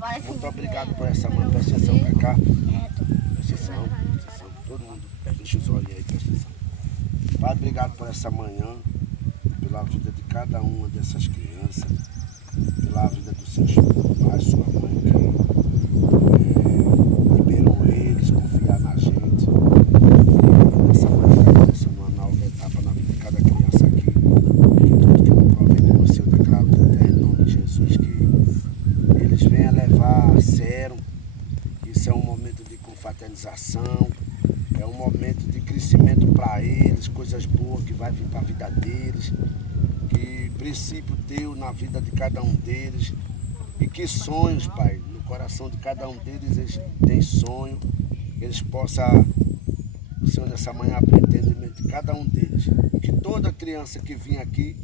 Muito obrigado por essa manhã. Presta atenção, Cacá. Presta atenção, presta atenção. Todo mundo, deixa os olhos aí, presta atenção. Pai, obrigado por essa manhã, pela vida de cada uma dessas crianças, pela vida dos seus pais, sua mãe, que liberou eles, confiar na gente. E nessa manhã está acontecendo uma nova etapa na vida de cada criança aqui. Que tudo que não provém do seu declaro em nome de Jesus, que eles venham levar a sério. Isso é um momento de confraternização, é um momento de crescimento para eles, coisas boas que vai vir para a vida deles, que princípio teu na vida de cada um deles, e que sonhos, Pai, no coração de cada um deles eles têm sonho, eles possam, Senhor, nessa manhã abrir o entendimento de cada um deles, e que toda criança que vinha aqui,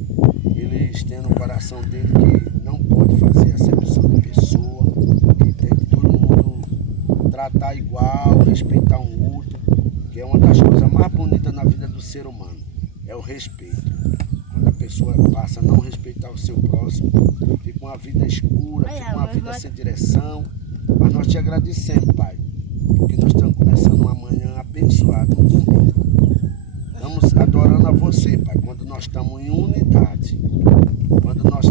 eles têm no coração dele que não pode fazer acepção de pessoa, que tem que todo mundo tratar igual, respeitar um outro, que é uma das coisas mais bonitas na vida do ser humano, é o respeito. Quando a pessoa passa a não respeitar o seu próximo, fica uma vida escura, fica uma vida sem direção. Mas nós te agradecemos, Pai, porque nós estamos começando uma manhã abençoada, um domingo. Estamos adorando a você, Pai, quando nós estamos em unidade, quando nós